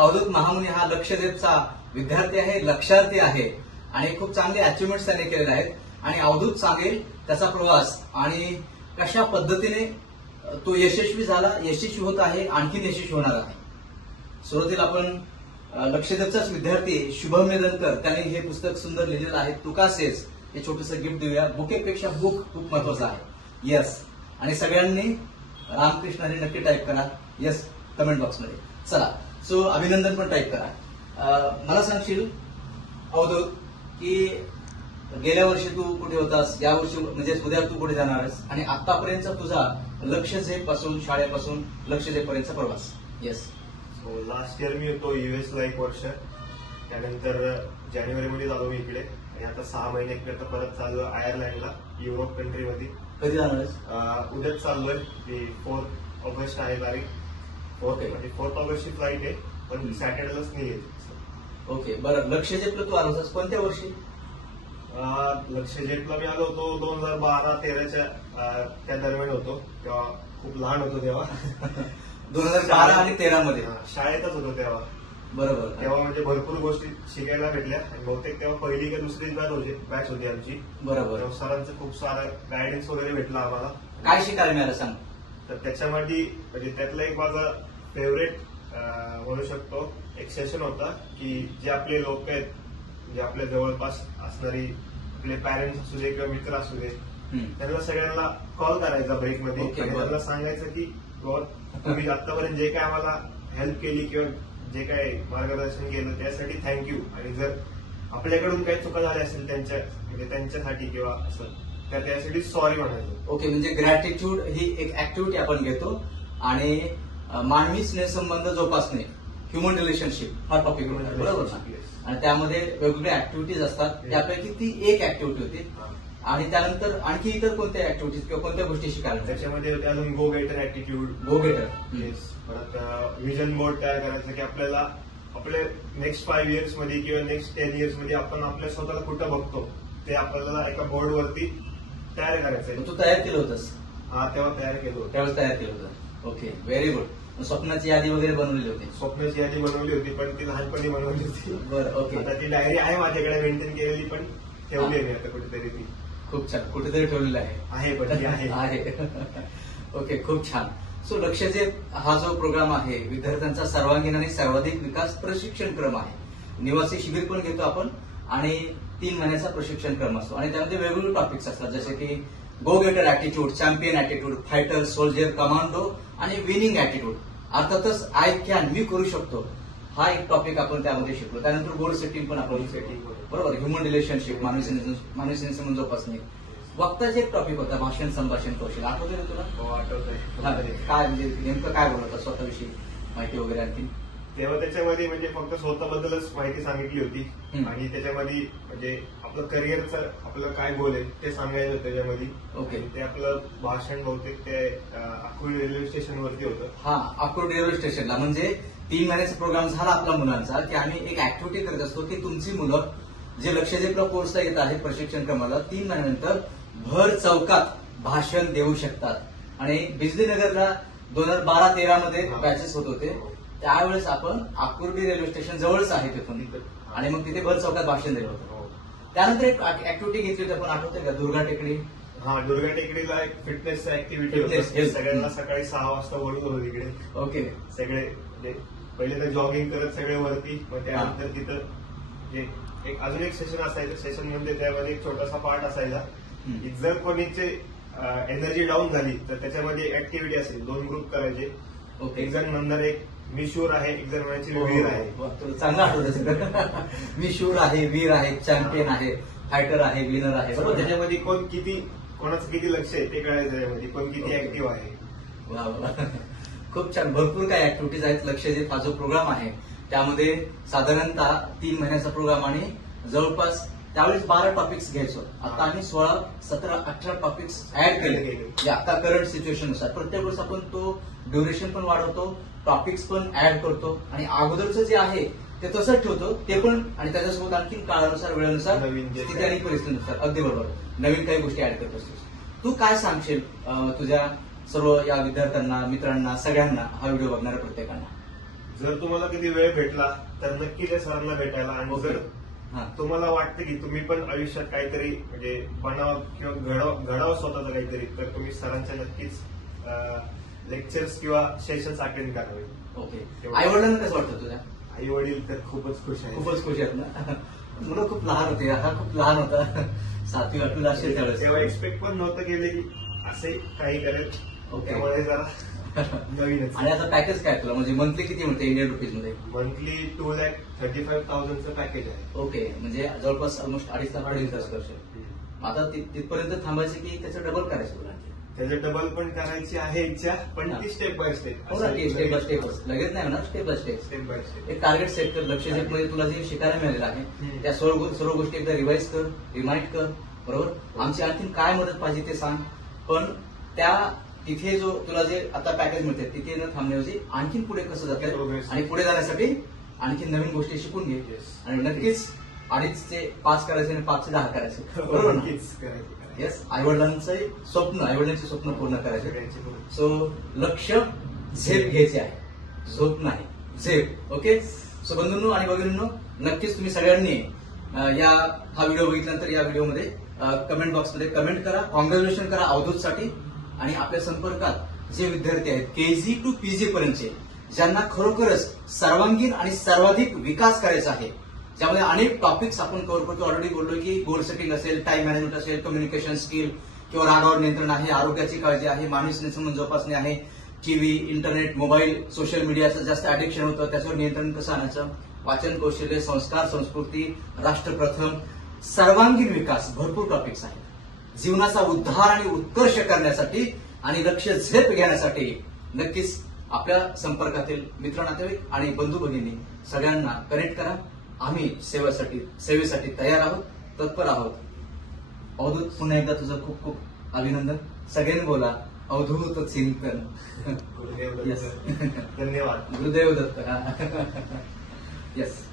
अवधूत महामुनी हा लक्षद्वीपचा विद्यार्थी आहे, लक्षार्थी आहे आणि खूप चांगले अचिव्हमेंट्स त्याने केलेले आहेत. आणि अवधूत सांगेल त्याचा प्रवास आणि कशा पद्धतीने तो यशस्वी झाला, यशस्वी होत आहे, आणखीन यशस्वी होणार आहे. सुरुवातीला आपण लक्षद्वीपचाच विद्यार्थी शुभम नेदनकर त्याने हे पुस्तक सुंदर लिहिलेलं आहे. तू का सेस हे छोटंसं गिफ्ट देऊया. बुकेपेक्षा बुक खूप महत्वाचं आहे. येस. आणि सगळ्यांनी रामकृष्ण हरी नक्की टाईप करा. येस कमेंट बॉक्समध्ये. चला सो अभिनंदन पण टाईप करा. मला सांगशील अवधूत की गेल्या वर्षी तू कुठे होतास, या वर्षी म्हणजे उद्या तू कुठे जाणार आहेस आणि आतापर्यंतचा तुझा लक्षद्वीप पासून शाळेपासून लक्षद्वीप पर्यंतचा प्रवास. येस. सो लास्ट इयर मी होतो युएसला 1 वर्ष, त्यानंतर जानेवारीमध्ये आलो मी इकडे आणि आता 6 महिने इकडे परत चाललो आयर्लंडला, युरोप कंट्रीमध्ये. कधी जाणार आहेस? उद्याच चाललोय. 4 ऑगस्ट आहे तारीख. 4 ऑगस्टची फ्लाईट आहे, पण सॅटर्डेलाच नाही येते. ओके बरं. लक्षद्वीपला तू आलो होतास कोणत्या वर्षी? लक्षद्वीपला मी आलो होतो 2012-13च्या त्या दरम्यान होतो, तेव्हा खूप लहान होतो तेव्हा. 2012 आणि 13 मध्ये शाळेतच होतो तेव्हा. बरोबर. तेव्हा म्हणजे भरपूर गोष्टी शिकायला भेटल्या आणि बहुतेक तेव्हा पहिली का दुसरी बॅच होती आमची. बरोबर. सरांचं खूप सारं गायडन्स वगैरे भेटलं आम्हाला. काय शिकायला मिळालं सांग? तर त्याच्यामध्ये म्हणजे त्यातला एक माझा फेवरेट म्हणू शकतो एक सेशन होता की जे आपले लोक आहेत, म्हणजे आपल्या जवळपास असणारी आपले पॅरेंट्स असू दे किंवा मित्र असू दे, त्यांना सगळ्यांना कॉल करायचा ब्रेकमध्ये आणि त्यांना सांगायचं की तुम्ही आतापर्यंत जे काय आम्हाला हेल्प केली किंवा जे काय मार्गदर्शन केलं त्यासाठी थँक्यू. आणि जर आपल्याकडून काही चुका झाल्या असेल त्यांच्यासाठी किंवा असं तर त्यासाठी सॉरी म्हणायचं. ओके. म्हणजे ग्रॅटिट्यूड ही एक ऍक्टिव्हिटी आपण घेतो आणि मानवी स्नेहसंबंध जोपासणे, ह्युमन रिलेशनशिप हा टॉपिक बरोबर ना. आणि त्यामध्ये वेगवेगळ्या ऍक्टिव्हिटीज असतात, त्यापैकी ती एक ऍक्टिव्हिटी होती. आणि त्यानंतर आणखी इतर कोणत्या ऍक्टिव्हिटीज किंवा कोणत्या गोष्टी शिकायला? त्याच्यामध्ये अजून गो गेटर ऍटिट्यूड. गो गेटर. परत व्हिजन बोर्ड तयार करायचं की आपल्याला आपले नेक्स्ट 5 इयर्स मध्ये किंवा नेक्स्ट 10 इयर्स मध्ये आपण आपल्या स्वतःला कुठं बघतो ते आपल्याला एका बोर्डवरती तयार करायचंय. तू तयार केलं होतंस? हा, तेव्हा तयार केलं होतं. त्यावेळेस तयार केलं होतं. Okay, very good. स्वप्नाची यादी वगैरे बनवलेली होती? स्वप्नाची यादी बनवली होती, पण ती लहानपणी बनवली होती. बरं. ओके. आता ती डायरी आहे माझ्याकडे मेंटेन केलेली, पण ठेवली आहे आता कुठेतरी ती. खूप छान. कुठेतरी ठेवलेलं आहे पण ती आहे. ओके, खूप छान. सो लक्षद्वीप हा जो प्रोग्राम आहे विद्यार्थ्यांचा सर्वांगीण आणि सर्वाधिक विकास प्रशिक्षण क्रम आहे. निवासी शिबिर पण घेतो आपण आणि 3 महिन्याचा प्रशिक्षण क्रम असतो आणि त्यामध्ये वेगवेगळे टॉपिक्स असतात, जसे की go getter attitude, champion attitude, fighter, soldier, commando आणि विनिंग ऍटिट्यूड. अर्थातच आय कॅन, मी करू शकतो, हा एक टॉपिक आपण त्यामध्ये शिकलो. त्यानंतर गोल सेटिंग पण आपण सेटिंग बरोबर, ह्युमन रिलेशनशिप, मानवी संबंध जोपासणे. वक्ताचा एक टॉपिक होता भाषण संभाषण कौशल्य. आठवतंय तुला? हो, आठवतंय. काय म्हणजे नेमकं काय बोलत स्वतःविषयी माहिती वगैरे आणखी? तेव्हा त्याच्यामध्ये म्हणजे फक्त स्वतःबद्दलच माहिती सांगितली होती आणि त्याच्यामध्ये म्हणजे आपलं करिअरचं आपलं काय गोल आहे ते सांगायचं होतं त्याच्यामध्ये. ओके. ते आपलं भाषण बहुतेक ते अकोला रेल्वे स्टेशनवरती होतं. हा, अकोला रेल्वे स्टेशनला. म्हणजे 3 महिन्याचा प्रोग्राम झाला आपला मुलांचा की आम्ही एक ऍक्टिव्हिटी करत असतो की तुमची मुलं जे लक्षद्वीपला कोर्सला येत आहेत प्रशिक्षण क्रमाला 3 महिन्यानंतर भर चौकात भाषण देऊ शकतात. आणि बिजलीनगरला 2012-13 मध्ये बॅचेस होत होते, त्यावेळेस आपण आकुर्डी रेल्वे स्टेशन जवळच आहे तिथून आणि मग तिथे भर चौकात भाषण दिलं होतं. त्यानंतर एक ऍक्टिव्हिटी घेतली होती आपण, आठवते का? दुर्गा टेकडी. हा, दुर्गा टेकडीला एक फिटनेस ऍक्टिव्हिटी होती. सगळ्यांना सकाळी 6 वाजता वळून होतं तिकडे. ओके. सगळे म्हणजे पहिले तर जॉगिंग करत सगळे वरती, मग त्यानंतर तिथं एक अजून एक सेशन असायचं. सेशन म्हणजे त्यामध्ये एक छोटासा पार्ट असायचा की जर कोणीचे एनर्जी डाऊन झाली तर त्याच्यामध्ये ऍक्टिव्हिटी असेल, 2 ग्रुप करायचे. एक जण म्हणणार एक मी शूर आहे, एक जण म्हणायची वीर आहे. चांगलं आठवतं. मी शूर आहे, वीर आहे, चॅम्पियन आहे, फायटर आहे, विनर आहे. बरोबर. त्याच्यामध्ये कोणाचं किती लक्ष आहे ते कळायचं, त्याच्यामध्ये कोण किती ऍक्टिव्ह आहे. वा, खूप छान. भरपूर काही ऍक्टिव्हिटीज आहेत. लक्षद्वीप हा जो प्रोग्राम आहे त्यामध्ये साधारणतः 3 महिन्याचा प्रोग्राम आणि जवळपास त्यावेळेस 12 टॉपिक्स घ्यायचो. आता आम्ही 16, 17, 18 टॉपिक्स ऍड केले. आता करंट सिच्युएशननुसार प्रत्येक वेळेस आपण तो ड्युरेशन पण वाढवतो, टॉपिक्स पण ऍड करतो आणि अगोदरचं जे आहे ते तसंच ठेवतो ते पण, आणि त्याच्यासोबत आणखी काळानुसार वेळेनुसार स्थिती आणि परिस्थितीनुसार अगदी बरोबर नवीन काही गोष्टी ऍड करत असतोस. तू काय सांगशील तुझ्या सर्व या विद्यार्थ्यांना, मित्रांना, सगळ्यांना, हा व्हिडिओ बघणाऱ्या प्रत्येकांना? जर तुम्हाला कधी वेळ भेटला तर नक्की त्या सरांना भेटायला, आणि ओके. जर हा. तुम्हाला वाटतं की तुम्ही पण आयुष्यात काहीतरी म्हणजे बनावं किंवा घडावं स्वतःचं काहीतरी, तर तुम्ही सरांच्या नक्कीच लेक्चर्स किंवा सेशन्स अटेंड करावे. ओके. आई वडिलांना कसं वाटतं तुझ्या? आई वडील तर खूपच खुश आहेत. खूपच खुश आहेत ना. मुलं खूप लहान होते, हा खूप लहान होता, 7वी 8वीला असेल तेव्हा त्यावेळेस. एक्सपेक्ट पण नव्हतं केले की असे काही करेल. ओके. त्यामुळे जरा नवीनच. आणि आता पॅकेज काय तुला, म्हणजे मंथली किती मिळते इंडियन रुपीज मध्ये? मंथली 2,35,000चं पॅकेज आहे. ओके, म्हणजे जवळपास ऑलमोस्ट 2.5 लाख खर्च करशील. आता तिथपर्यंत थांबायचं की त्याचं डबल करायचं तुला? त्याचं डबल पण करायची आहे इच्छा, पण हा. ती स्टेप बाय स्टेप. हो ना, स्टेप बाय स्टेपच, लगेच नाही म्हणा, step by step. Step by step. एक टार्गेट सेट कर. लक्ष सेट मध्ये तुला जे शिकायला मिळालेलं आहे त्या सर्व गोष्टी एकदा रिवाइज कर, रिमाइंड कर. बरोबर. आमची आणखी काय मदत पाहिजे ते सांग. पण त्या तिथे जो तुला जे आता पॅकेज मिळते तिथे न थांबण्याऐवजी आणखीन पुढे कसं जातं, आणि पुढे जाण्यासाठी आणखी नवीन गोष्टी शिकून घे. Yes. आणि नक्कीच 2.5 ते 5 करायचे आणि 5 ते 10 करायचे. बरोबर ना? नक्कीच करायची. येस. आईवडिलांचे स्वप्न पूर्ण करायचे. सो लक्ष झेप घ्यायचे आहे, झोप नाही, झेप. ओके. सो बंधूंनो आणि भगिनींनो, नक्कीच तुम्ही सगळ्यांनी हा व्हिडिओ बघितल्यानंतर या व्हिडिओमध्ये कमेंट बॉक्समध्ये कमेंट करा, कॉंग्रॅच्युलेशन करा अवधूतसाठी. आणि आपल्या संपर्कात जे विद्यार्थी आहेत KG to PG पर्यंतचे, ज्यांना खरोखरच सर्वांगीण आणि सर्वाधिक विकास करायचा आहे, ज्यामध्ये अनेक टॉपिक्स आपण कव्हर करतो. ऑलरेडी बोललोय की गोल सेटिंग असेल, टाइम मॅनेजमेंट असेल, कम्युनिकेशन स्किल किंवा राडावर नियंत्रण आहे, आरोग्याची काळजी आहे, मानवी संबंध जोपासणे आहे, टीव्ही, इंटरनेट, मोबाईल, सोशल मीडियाचं जास्त ऍडिक्शन होतं, त्याच्यावर नियंत्रण कसं आणायचं, वाचन कौशल्य, संस्कार, संस्कृती, राष्ट्रप्रथम, सर्वांगीण विकास, भरपूर टॉपिक्स आहेत. जीवनाचा उद्धार आणि उत्कर्ष करण्यासाठी आणि लक्ष झेप घेण्यासाठी नक्कीच आपल्या संपर्कातील मित्र, नातेवाईक आणि बंधू भगिनी सगळ्यांना कनेक्ट करा. आम्ही सेवेसाठी तयार आहोत, तत्पर आहोत. अवधूत, पुन्हा एकदा तुझं खूप खूप अभिनंदन. सगळ्यांनी बोला अवधूत चिंतन. गुरुदेव दत्त. धन्यवाद. गुरुदेव दत्त. येस.